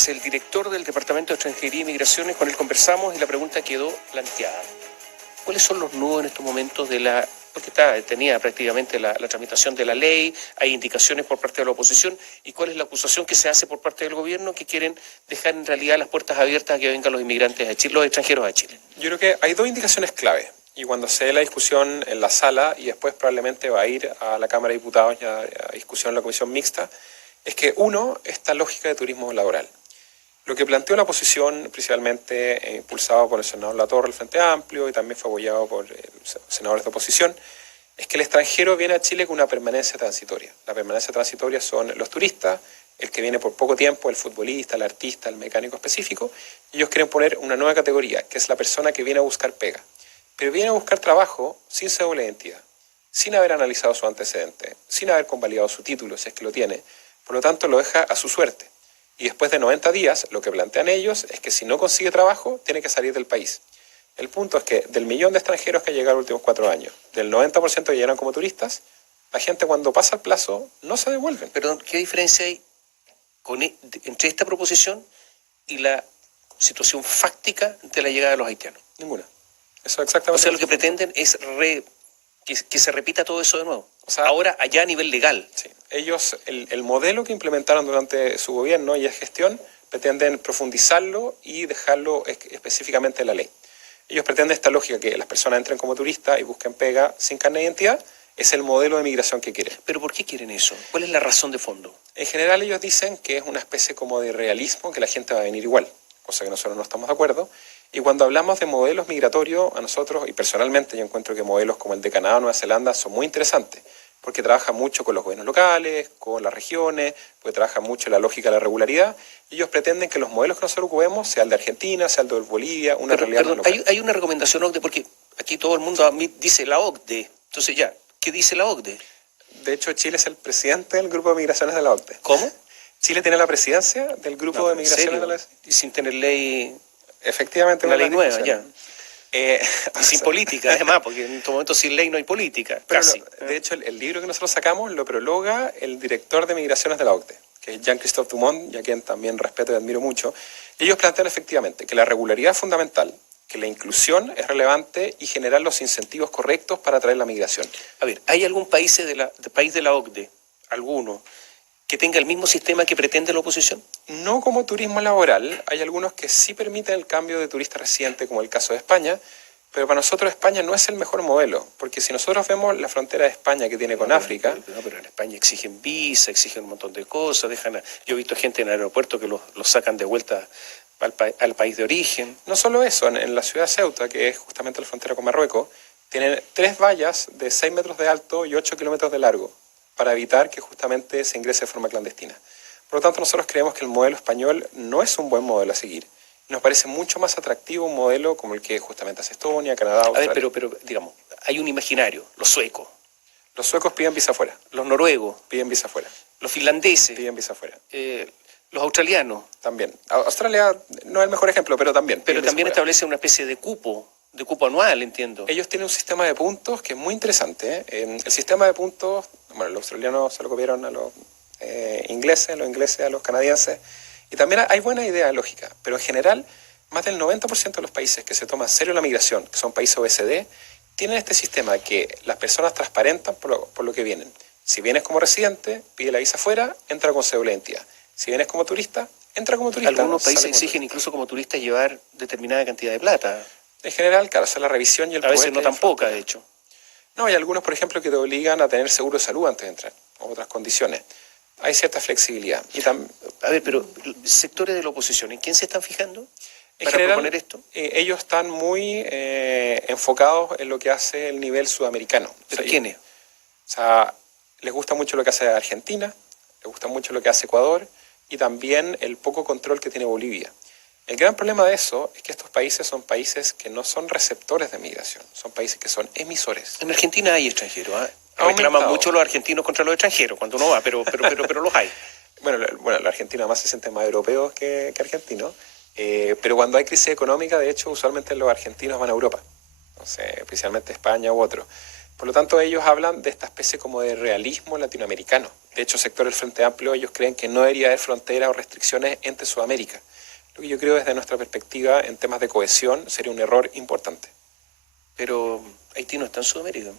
es el director del Departamento de Extranjería y Migraciones. Con él conversamos y la pregunta quedó planteada. ¿Cuáles son los nudos en estos momentos de la... porque tenía prácticamente la tramitación de la ley, hay indicaciones por parte de la oposición, y cuál es la acusación que se hace por parte del gobierno, que quieren dejar en realidad las puertas abiertas a que vengan los inmigrantes a Chile, los extranjeros a Chile? Yo creo que hay dos indicaciones clave, y cuando se dé la discusión en la sala y después probablemente va a ir a la Cámara de Diputados ya a discusión en la comisión mixta, es que uno, esta lógica de turismo laboral. Lo que planteó la oposición, principalmente impulsado por el senador Latorre, el Frente Amplio, y también fue apoyado por senadores de oposición, es que el extranjero viene a Chile con una permanencia transitoria. La permanencia transitoria son los turistas, el que viene por poco tiempo, el futbolista, el artista, el mecánico específico, y ellos quieren poner una nueva categoría, que es la persona que viene a buscar pega. Pero viene a buscar trabajo sin cédula de identidad, sin haber analizado su antecedente, sin haber convalidado su título, si es que lo tiene. Por lo tanto, lo deja a su suerte. Y después de 90 días, lo que plantean ellos es que si no consigue trabajo, tiene que salir del país. El punto es que del millón de extranjeros que han llegado en los últimos 4 años, del 90% que llegaron como turistas, la gente cuando pasa el plazo no se devuelven. Perdón, ¿qué diferencia hay entre esta proposición y la situación fáctica de la llegada de los haitianos? Ninguna. Eso exactamente. O sea, lo que pretenden es que se repita todo eso de nuevo. O sea, ahora allá a nivel legal. Sí. Ellos, el modelo que implementaron durante su gobierno y gestión, pretenden profundizarlo y dejarlo específicamente en la ley. Ellos pretenden esta lógica que las personas entren como turistas y busquen pega sin carnet de identidad. Es el modelo de migración que quieren. ¿Pero por qué quieren eso? ¿Cuál es la razón de fondo? En general ellos dicen que es una especie como de realismo, que la gente va a venir igual, cosa que nosotros no estamos de acuerdo. Y cuando hablamos de modelos migratorios, a nosotros, y personalmente yo encuentro que modelos como el de Canadá o Nueva Zelanda son muy interesantes, porque trabajan mucho con los gobiernos locales, con las regiones, porque trabajan mucho en la lógica de la regularidad. Ellos pretenden que los modelos que nosotros ocupemos, sea el de Argentina, sea el de Bolivia, una realidad local. Hay una recomendación OCDE, porque aquí todo el mundo dice la OCDE. Entonces ya, ¿qué dice la OCDE? De hecho, Chile es el presidente del grupo de migraciones de la OCDE. ¿Cómo? Chile tiene la presidencia del grupo de migraciones de la OCDE. Y sin tener ley... Efectivamente, una ley nueva, ya. Y sin política, además, porque en este momento sin ley no hay política, pero casi. De hecho, el libro que nosotros sacamos lo prologa el director de migraciones de la OCDE, que es Jean-Christophe Dumont, y a quien también respeto y admiro mucho. Ellos plantean efectivamente que la regularidad es fundamental, que la inclusión es relevante y generar los incentivos correctos para atraer la migración. A ver, ¿hay algún país de la OCDE, alguno, que tenga el mismo sistema que pretende la oposición? No como turismo laboral, hay algunos que sí permiten el cambio de turista residente, como el caso de España, pero para nosotros España no es el mejor modelo, porque si nosotros vemos la frontera de España que tiene con África... Pero en España exigen visa, exigen un montón de cosas, yo he visto gente en el aeropuerto que los sacan de vuelta al país de origen. No solo eso, en la ciudad de Ceuta, que es justamente la frontera con Marruecos, tienen 3 vallas de 6 metros de alto y 8 kilómetros de largo, para evitar que justamente se ingrese de forma clandestina. Por lo tanto, nosotros creemos que el modelo español no es un buen modelo a seguir. Nos parece mucho más atractivo un modelo como el que justamente hace Estonia, Canadá, Australia. A ver, pero digamos, hay un imaginario, los suecos. Los suecos piden visa fuera. Los noruegos. Piden visa fuera. Los finlandeses. Piden visa fuera. Los australianos. También. Australia no es el mejor ejemplo, pero también. Pero también establece una especie de cupo anual, entiendo. Ellos tienen un sistema de puntos que es muy interesante. El sistema de puntos, bueno, los australianos se lo copiaron a los ingleses, los ingleses a los canadienses, y también hay buena idea lógica, pero en general, más del 90% de los países que se toman en serio la migración, que son países OECD, tienen este sistema que las personas transparentan por lo que vienen. Si vienes como residente, pide la visa fuera, entra con cédula de identidad. Si vienes como turista, entra como turista. Algunos países exigen incluso como turista llevar determinada cantidad de plata. En general, claro, hacer la revisión y el a veces no tan poca, de hecho. No, hay algunos, por ejemplo, que te obligan a tener seguro de salud antes de entrar, o otras condiciones. Hay cierta flexibilidad. A ver, pero sectores de la oposición, ¿en quién se están fijando para proponer esto? Ellos están muy enfocados en lo que hace el nivel sudamericano. ¿Pero quiénes? O sea, les gusta mucho lo que hace Argentina, les gusta mucho lo que hace Ecuador y también el poco control que tiene Bolivia. El gran problema de eso es que estos países son países que no son receptores de migración, son países que son emisores. En Argentina hay extranjeros, ¿eh? Reclaman mucho los argentinos contra los extranjeros cuando uno va, pero los hay. Bueno, los argentinos además se sienten más europeos que argentinos, pero cuando hay crisis económica, de hecho, usualmente los argentinos van a Europa, no sé, especialmente España u otro. Por lo tanto, ellos hablan de esta especie como de realismo latinoamericano. De hecho, sector del Frente Amplio, ellos creen que no debería haber fronteras o restricciones entre Sudamérica. Lo que yo creo desde nuestra perspectiva en temas de cohesión sería un error importante. Pero Haití no está en Sudamérica.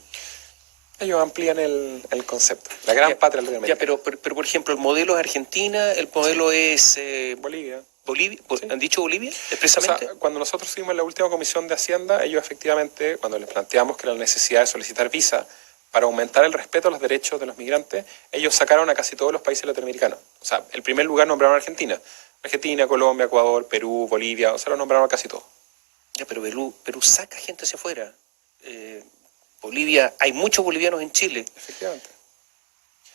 Ellos amplían el concepto. La gran patria latinoamericana. Pero, por ejemplo, el modelo es Argentina, el modelo es... Bolivia. ¿Bolivia? Sí. ¿Han dicho Bolivia expresamente? O sea, cuando nosotros fuimos en la última comisión de Hacienda, ellos efectivamente, cuando les planteamos que la necesidad de solicitar visa para aumentar el respeto a los derechos de los migrantes, ellos sacaron a casi todos los países latinoamericanos. O sea, el primer lugar nombraron a Argentina. Argentina, Colombia, Ecuador, Perú, Bolivia, o sea, lo nombraron a casi todos. Ya, pero Perú saca gente hacia afuera. Bolivia, hay muchos bolivianos en Chile. Efectivamente.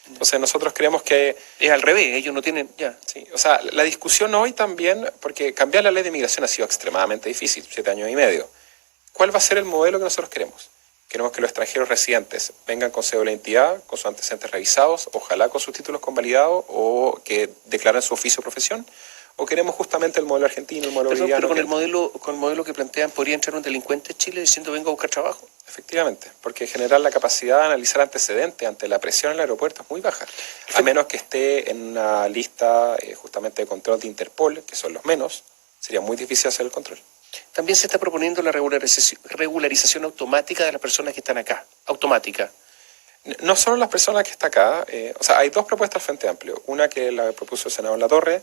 Entonces nosotros creemos que... Es al revés, ellos no tienen... Ya. Sí, o sea, la discusión hoy también, porque cambiar la ley de migración ha sido extremadamente difícil, 7 años y medio. ¿Cuál va a ser el modelo que nosotros queremos? Queremos que los extranjeros residentes vengan con cédula de identidad, con sus antecedentes revisados, ojalá con sus títulos convalidados o que declaren su oficio o profesión. ¿O queremos justamente el modelo argentino, el modelo boliviano? Pero con el modelo que plantean, ¿podría entrar un delincuente en Chile diciendo vengo a buscar trabajo? Efectivamente, porque en general la capacidad de analizar antecedentes ante la presión en el aeropuerto es muy baja. A menos que esté en una lista justamente de control de Interpol, que son los menos, sería muy difícil hacer el control. También se está proponiendo la regularización automática de las personas que están acá. Automática. No solo las personas que están acá, o sea, hay dos propuestas al Frente Amplio. Una que la propuso el senador Latorre,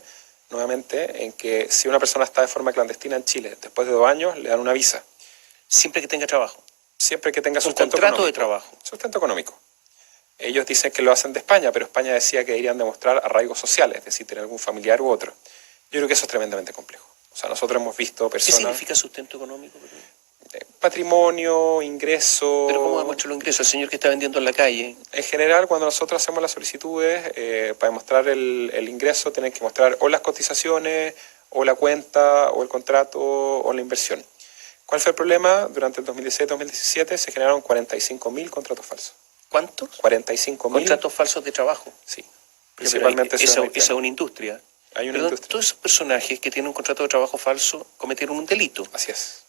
nuevamente, en que si una persona está de forma clandestina en Chile, después de 2 años, le dan una visa. Siempre que tenga trabajo. Siempre que tenga Un sustento contrato económico. de trabajo. Sustento económico. Ellos dicen que lo hacen de España, pero España decía que deberían demostrar arraigos sociales, es decir, tener algún familiar u otro. Yo creo que eso es tremendamente complejo. O sea, nosotros hemos visto personas... ¿Qué significa sustento económico? Patrimonio, ingreso... ¿Pero cómo demuestra los ingresos? El señor que está vendiendo en la calle. En general, cuando nosotros hacemos las solicitudes, para demostrar el ingreso, tienen que mostrar o las cotizaciones, o la cuenta, o el contrato, o la inversión. ¿Cuál fue el problema? Durante el 2017 se generaron 45.000 contratos falsos. ¿Cuántos? 45.000. Contratos falsos de trabajo. Sí. Principalmente esa es una industria. Hay una Perdón, industria. todos esos personajes que tienen un contrato de trabajo falso cometieron un delito. Así es.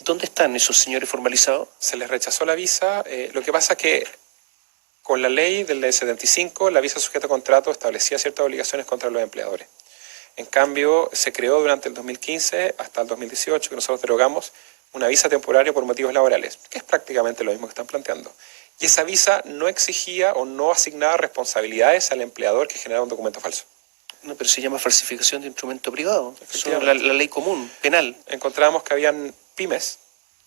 ¿Dónde están esos señores formalizados? Se les rechazó la visa. Lo que pasa es que con la ley del 75, la visa sujeta a contrato establecía ciertas obligaciones contra los empleadores. En cambio, se creó durante el 2015 hasta el 2018, que nosotros derogamos, una visa temporaria por motivos laborales, que es prácticamente lo mismo que están planteando. Y esa visa no exigía o no asignaba responsabilidades al empleador que generara un documento falso. No, pero se llama falsificación de instrumento privado. Eso es Efectivamente. la ley común, penal. Encontramos que habían pymes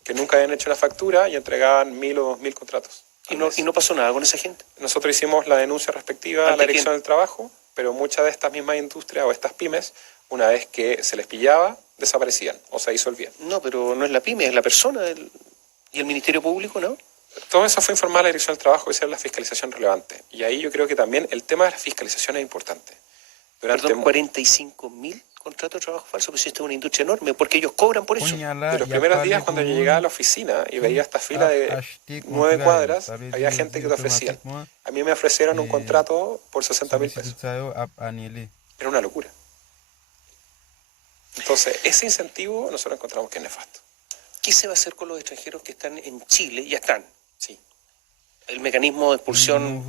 que nunca habían hecho una factura y entregaban 1.000 o 2.000 contratos. Y no pasó nada con esa gente. Nosotros hicimos la denuncia respectiva a ¿Ante la Dirección del Trabajo, pero muchas de estas mismas industrias o estas pymes, una vez que se les pillaba, desaparecían o se disolvían. No, pero no es la pyme, es la persona. Y el Ministerio Público, ¿no? Todo eso fue informado a la Dirección del Trabajo, esa es la fiscalización relevante. Y ahí yo creo que también el tema de la fiscalización es importante. Perdón, 45.000 contratos de trabajo falso, pues esto es una industria enorme, porque ellos cobran por eso. De los primeros días cuando yo llegaba a la oficina y veía esta fila de 9 cuadras, había gente que te ofrecían. A mí me ofrecieron un contrato por 60.000 pesos. Era una locura. Entonces, ese incentivo nosotros encontramos que es nefasto. ¿Qué se va a hacer con los extranjeros que están en Chile? Ya están. Sí. El mecanismo de expulsión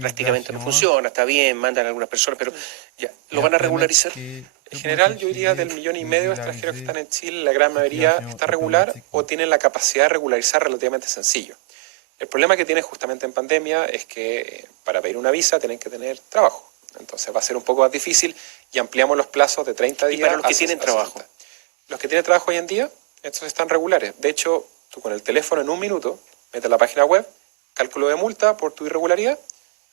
prácticamente no funciona, está bien, mandan a algunas personas, pero ya, ¿lo van a regularizar? En general, yo diría del 1,5 millones de extranjeros que están en Chile, la gran mayoría está regular o tienen la capacidad de regularizar relativamente sencillo. El problema que tienen justamente en pandemia es que para pedir una visa tienen que tener trabajo. Entonces va a ser un poco más difícil y ampliamos los plazos de 30 días. ¿Y para los que tienen trabajo? 60. Los que tienen trabajo hoy en día, estos están regulares. De hecho, tú con el teléfono en 1 minuto, metes la página web, cálculo de multa por tu irregularidad.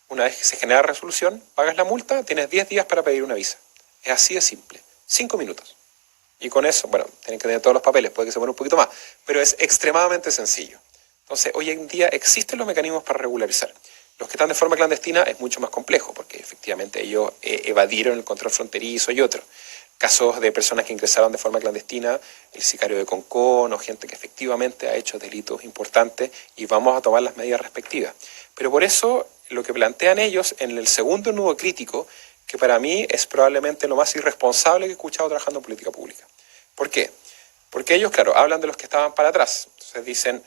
Una vez que se genera resolución, pagas la multa, tienes 10 días para pedir una visa. Es así de simple. 5 minutos. Y con eso, bueno, tienen que tener todos los papeles, puede que se muera un poquito más, pero es extremadamente sencillo. Entonces, hoy en día existen los mecanismos para regularizar. Los que están de forma clandestina es mucho más complejo, porque efectivamente ellos evadieron el control fronterizo y otro. Casos de personas que ingresaron de forma clandestina, el sicario de Concón o gente que efectivamente ha hecho delitos importantes y vamos a tomar las medidas respectivas. Pero por eso lo que plantean ellos en el segundo nudo crítico, que para mí es probablemente lo más irresponsable que he escuchado trabajando en política pública. ¿Por qué? Porque ellos, claro, hablan de los que estaban para atrás. Entonces dicen,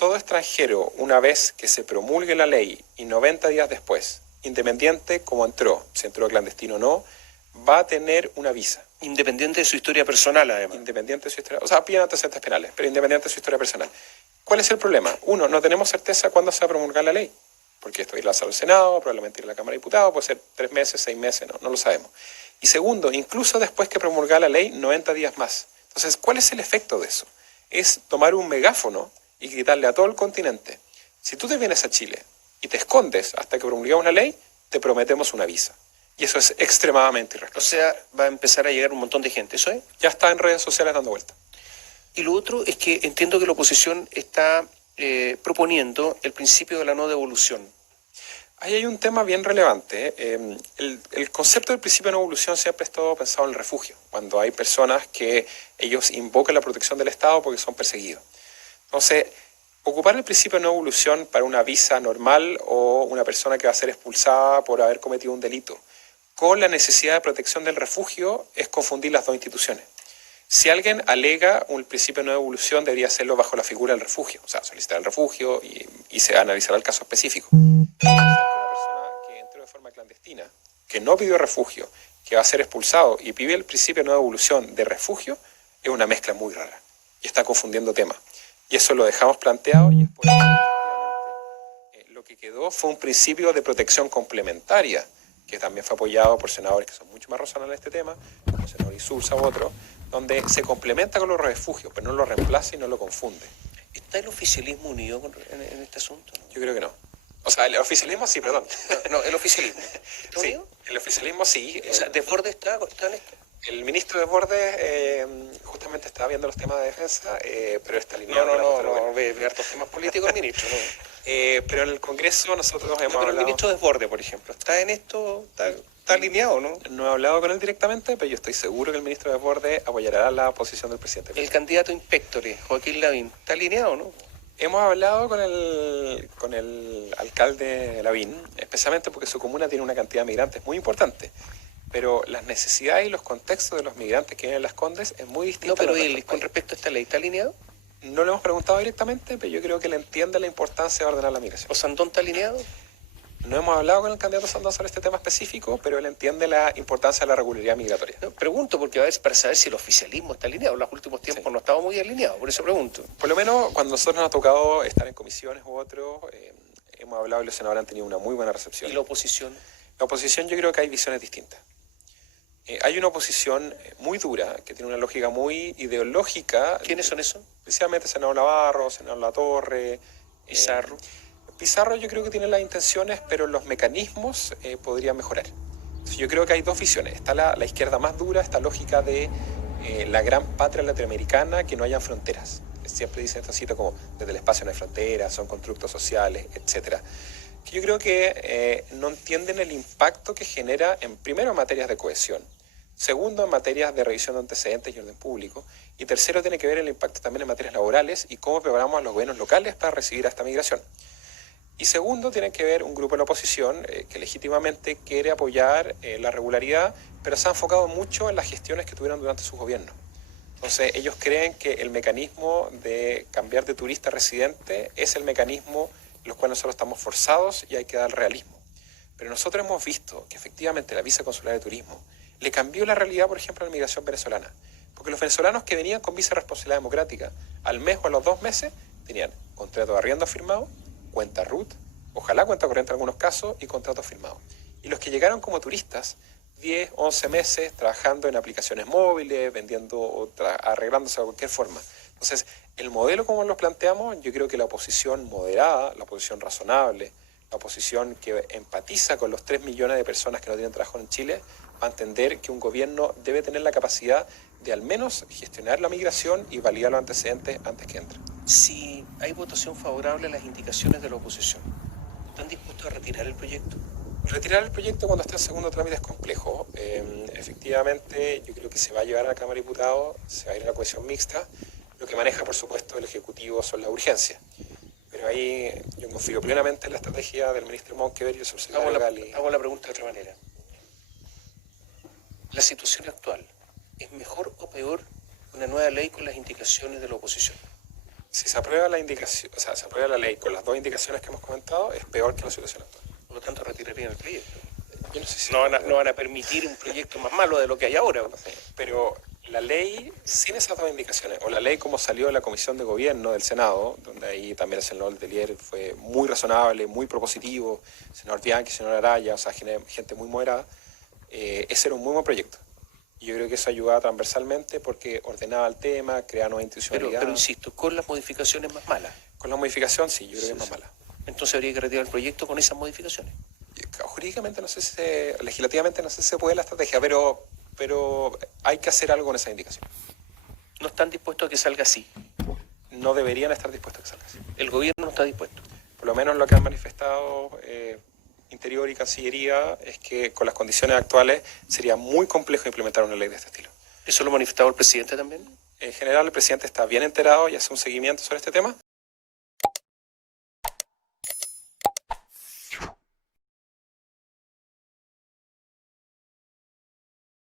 todo extranjero, una vez que se promulgue la ley y 90 días después, independiente como entró, si entró clandestino o no, va a tener una visa. Independiente de su historia personal, además. Independiente de su historia, o sea, piden antecedentes penales, pero independiente de su historia personal. ¿Cuál es el problema? Uno, no tenemos certeza cuándo se va a promulgar la ley, porque esto irá a al Senado, probablemente irá a la Cámara de Diputados, puede ser 3 meses, 6 meses, no lo sabemos. Y segundo, incluso después que promulga la ley, 90 días más. Entonces, ¿cuál es el efecto de eso? Es tomar un megáfono y gritarle a todo el continente: si tú te vienes a Chile y te escondes hasta que promulguemos la ley, te prometemos una visa. Y eso es extremadamente irresponsable. O sea, va a empezar a llegar un montón de gente, ¿eso es? Ya está en redes sociales dando vuelta. Y lo otro es que entiendo que la oposición está proponiendo el principio de la no devolución. Ahí hay un tema bien relevante. El concepto del principio de no devolución siempre ha estado pensado en el refugio, cuando hay personas que ellos invocan la protección del Estado porque son perseguidos. Entonces, ocupar el principio de no devolución para una visa normal o una persona que va a ser expulsada por haber cometido un delito con la necesidad de protección del refugio es confundir las dos instituciones. Si alguien alega un principio de no devolución, debería hacerlo bajo la figura del refugio, o sea, solicitar el refugio y se analizará el caso específico. Una persona que entró de forma clandestina, que no pidió refugio, que va a ser expulsado y pide el principio de no devolución de refugio, es una mezcla muy rara y está confundiendo temas. Y eso lo dejamos planteado y después lo que quedó fue un principio de protección complementaria, que también fue apoyado por senadores que son mucho más razonables en este tema, como el senador Insulza u otro, donde se complementa con los refugios, pero no lo reemplaza y no lo confunde. ¿Está el oficialismo unido en este asunto? Yo creo que no. O sea, el oficialismo sí, perdón. No, el oficialismo. ¿Está Sí, unido? el oficialismo sí. O sea, ¿Desbordes está en esto? El ministro Desbordes justamente estaba viendo los temas de defensa, pero está alineado con la postura del gobierno. Ve hartos temas políticos el ministro, ¿no? Pero en el Congreso nosotros hemos Pero el hablado... ministro Desbordes, por ejemplo, ¿está en esto? ¿Está alineado, no? No he hablado con él directamente, pero yo estoy seguro que el ministro Desbordes apoyará la posición del presidente. El candidato inspectore, Joaquín Lavín, ¿está alineado, no? Hemos hablado con el alcalde Lavín, especialmente porque su comuna tiene una cantidad de migrantes muy importante. Pero las necesidades y los contextos de los migrantes que vienen en Las Condes es muy distinto. No, pero a los de él, otros con países. respecto a esta ley, ¿está alineado? No le hemos preguntado directamente, pero yo creo que él entiende la importancia de ordenar la migración. ¿O Sandón está alineado? No hemos hablado con el candidato Sandón sobre este tema específico, pero él entiende la importancia de la regularidad migratoria. No, pregunto porque a ver, para saber si el oficialismo está alineado. En los últimos tiempos Sí. no estaba muy alineado, por eso pregunto. Por lo menos cuando nosotros nos ha tocado estar en comisiones u otros, hemos hablado y los senadores han tenido una muy buena recepción. ¿Y la oposición? La oposición yo creo que hay visiones distintas. Hay una oposición muy dura, que tiene una lógica muy ideológica. ¿Quiénes son esos? Especialmente senador Navarro, senador Latorre. Pizarro. Pizarro yo creo que tiene las intenciones, pero los mecanismos podrían mejorar. Entonces, yo creo que hay dos visiones. Está la izquierda más dura, esta lógica de la gran patria latinoamericana, que no hayan fronteras. Siempre dicen esta cita como desde el espacio no hay fronteras, son constructos sociales, etcétera. Que yo creo que no entienden el impacto que genera, primero en materias de cohesión, segundo en materias de revisión de antecedentes y orden público, y tercero tiene que ver el impacto también en materias laborales y cómo preparamos a los gobiernos locales para recibir a esta migración. Y segundo, tiene que ver un grupo de la oposición que legítimamente quiere apoyar la regularidad, pero se ha enfocado mucho en las gestiones que tuvieron durante sus gobiernos. Entonces, ellos creen que el mecanismo de cambiar de turista a residente es el mecanismo en los cuales nosotros estamos forzados y hay que dar realismo. Pero nosotros hemos visto que efectivamente la visa consular de turismo le cambió la realidad, por ejemplo, a la migración venezolana. Porque los venezolanos que venían con visa de responsabilidad democrática al mes o a los 2 meses tenían contrato de arriendo firmado, cuenta RUT, ojalá cuenta corriente en algunos casos y contrato firmado. Y los que llegaron como turistas, 10, 11 meses trabajando en aplicaciones móviles, vendiendo o arreglándose de cualquier forma. Entonces, el modelo como lo planteamos, yo creo que la oposición moderada, la oposición razonable, la oposición que empatiza con los 3 millones de personas que no tienen trabajo en Chile, va a entender que un gobierno debe tener la capacidad de al menos gestionar la migración y validar los antecedentes antes que entre. Si hay votación favorable a las indicaciones de la oposición, ¿están dispuestos a retirar el proyecto? Retirar el proyecto cuando está en segundo trámite es complejo. Efectivamente, yo creo que se va a llevar a la Cámara de Diputados, se va a ir a la comisión mixta. Lo que maneja, por supuesto, el Ejecutivo son las urgencias. Pero ahí yo confío plenamente en la estrategia del ministro Monkever y el subsecretario Gali. Hago la pregunta de otra manera. ¿La situación actual es mejor o peor una nueva ley con las indicaciones de la oposición? Si se aprueba la indicación, o sea, se aprueba la ley con las dos indicaciones que hemos comentado, es peor que la situación actual. Por lo tanto, retirarían el proyecto. Yo no sé si... No van a permitir un proyecto más malo de lo que hay ahora. Pero la ley, sin esas dos indicaciones, o la ley como salió de la Comisión de Gobierno del Senado, donde ahí también el senador Letelier fue muy razonable, muy propositivo, el senador Bianchi, el senador Araya, o sea, gente muy moderada, ese era un muy buen proyecto. Y yo creo que eso ayudaba transversalmente porque ordenaba el tema, creaba nueva institucionalidad. Pero insisto, con las modificaciones más malas. Con la modificación, sí, yo creo que es más mala. Entonces habría que retirar el proyecto con esas modificaciones. Jurídicamente no sé si legislativamente no sé si se puede la estrategia, pero hay que hacer algo con esa indicación. No están dispuestos a que salga así. No deberían estar dispuestos a que salga así. El gobierno no está dispuesto. Por lo menos lo que han manifestado Interior y Cancillería es que con las condiciones actuales sería muy complejo implementar una ley de este estilo. ¿Eso lo ha manifestado el presidente también? En general, el presidente está bien enterado y hace un seguimiento sobre este tema.